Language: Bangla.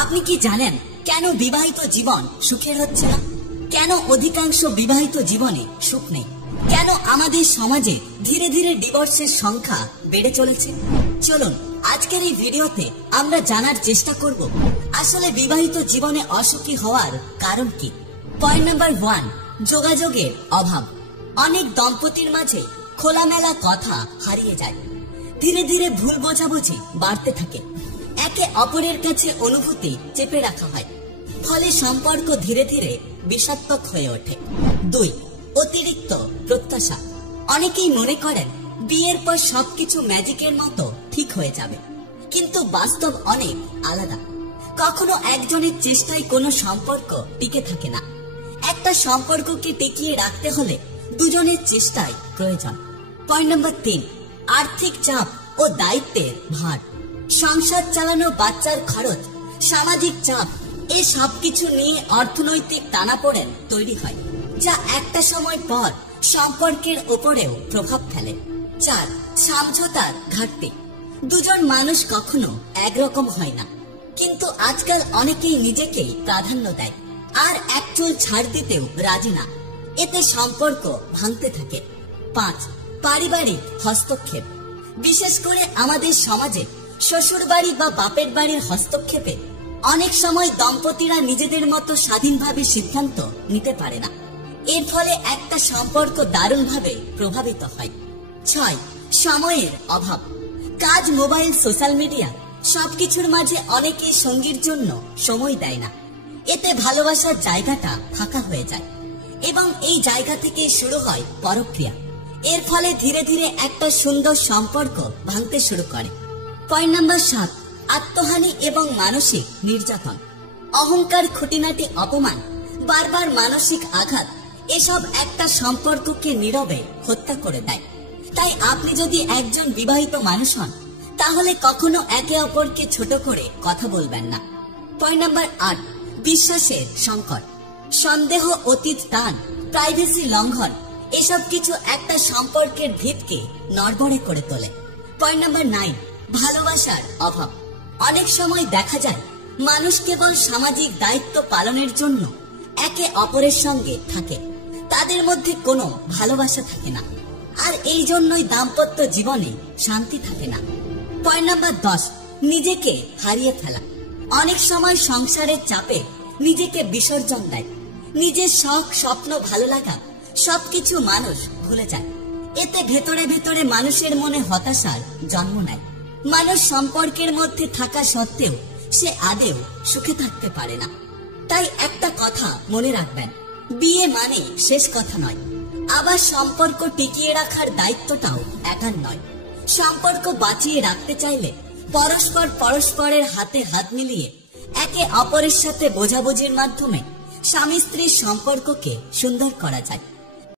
আপনি কি জানেন কেন বিবাহিত জীবন সুখের হচ্ছে না? কেন অধিকাংশ বিবাহিত জীবনে সুখ নেই? কেন আমাদের সমাজে ধীরে ধীরে ডিভোর্সের সংখ্যা বেড়ে চলেছে? চলুন আজকের এই ভিডিওতে আমরা জানার চেষ্টা করব আসলে বিবাহিত জীবনে অসুখী হওয়ার কারণ কি। পয়েন্ট নাম্বার 1, যোগাযোগের অভাব। অনেক দম্পতির মাঝে খোলামেলা কথা হারিয়ে যায়। ধীরে ধীরে ভুল বোঝাবুঝি বাড়তে থাকে। একে অপরের কাছে অনুভূতি চেপে রাখা হয়, ফলে সম্পর্ক ধীরে ধীরে বিষাক্তক হয়ে ওঠে। 2, অতিরিক্ত প্রত্যাশা। অনেকেই মনে করেন বিয়ের পর সবকিছু ম্যাজিকের মতো ঠিক হয়ে যাবে, কিন্তু বাস্তব অনেক আলাদা। কখনো একজনের চেষ্টায় কোনো সম্পর্ক টিকে থাকে না। একটা সম্পর্ককে টিকিয়ে রাখতে হলে দুজনের চেষ্টাই প্রয়োজন। পয়েন্ট নাম্বার 3, আর্থিক চাপ ও দায়িত্বের ভার। সংসার চালানো, বাচ্চার খরচ, সামাজিক চাপ, এই সবকিছু নিয়ে অর্থনৈতিক টানাপোড়েন তৈরি হয়, যা একটা সময় পর সম্পর্কের ওপরেও প্রভাব ফেলে। 4, সমঝোতার ঘাটতি। দুজন মানুষ কখনো একরকম হয় না, কিন্তু আজকাল অনেকেই নিজেকেই প্রাধান্য দেয় আর এক চুল ছাড় দিতেও রাজি না। এতে সম্পর্ক ভাঙতে থাকে। 5, পারিবারিক হস্তক্ষেপ। বিশেষ করে আমাদের সমাজে শ্বশুর বাড়ি বা বাপের বাড়ির হস্তক্ষেপে অনেক সময় দম্পতিরা নিজেদের মতো স্বাধীনভাবে সিদ্ধান্ত নিতে পারে না। এর ফলে একটা সম্পর্ক দারুণভাবে প্রভাবিত হয়। 6, সময়ের অভাব। কাজ, মোবাইল, সোশ্যাল মিডিয়া সবকিছুর মাঝে অনেকেই সঙ্গীর জন্য সময় দেয় না। এতে ভালোবাসার জায়গাটা ফাঁকা হয়ে যায় এবং এই জায়গা থেকে শুরু হয় পরক্রিয়া। এর ফলে ধীরে ধীরে একটা সুন্দর সম্পর্ক ভাঙতে শুরু করে। পয়েন্ট নাম্বার 7, আত্মহানি এবং মানসিক নির্যাতন। অহংকার, খুঁটিনাটি অপমান, বারবার মানসিক আঘাত, এসব একটা সম্পর্ককে নীরবে হত্যা করে দেয়। তাই আপনি যদি একজন বিবাহিত মানুষ হন, তাহলে কখনো একে অপরকে ছোট করে কথা বলবেন না। পয়েন্ট নাম্বার 8, বিশ্বাসের সংকট। সন্দেহ, অতীত টান, প্রাইভেসি লঙ্ঘন, এসব কিছু একটা সম্পর্কের ভিতকে নড়বড়ে করে তোলে। পয়েন্ট নাম্বার 9, ভালোবাসার অভাব। অনেক সময় দেখা যায় মানুষ কেবল সামাজিক দায়িত্ব পালনের জন্য একে অপরের সঙ্গে থাকে, তাদের মধ্যে কোনো ভালোবাসা থাকে না, আর এই জন্যই দাম্পত্য জীবনে শান্তি থাকে না। পয়েন্ট নাম্বার 10, নিজেকে হারিয়ে ফেলা। অনেক সময় সংসারের চাপে নিজেকে বিসর্জন দেয়। নিজের শখ, স্বপ্ন, ভালো লাগা সবকিছু মানুষ ভুলে যায়। এতে ভেতরে ভেতরে মানুষের মনে হতাশার জন্ম নেয়। মানুষ সম্পর্কের মধ্যে থাকা সত্ত্বেও সে আদেও সুখে থাকতে পারে না। তাই একটা কথা মনে রাখবেন, বিয়ে মানে শেষ কথা নয়। আবার সম্পর্ক টিকিয়ে রাখার দায়িত্বটাও একার নয়। সম্পর্ক বাঁচিয়ে রাখতে চাইলে পরস্পরের হাতে হাত মিলিয়ে একে অপরের সাথে বোঝাবুঝির মাধ্যমে স্বামী স্ত্রীর সম্পর্ককে সুন্দর করা যায়।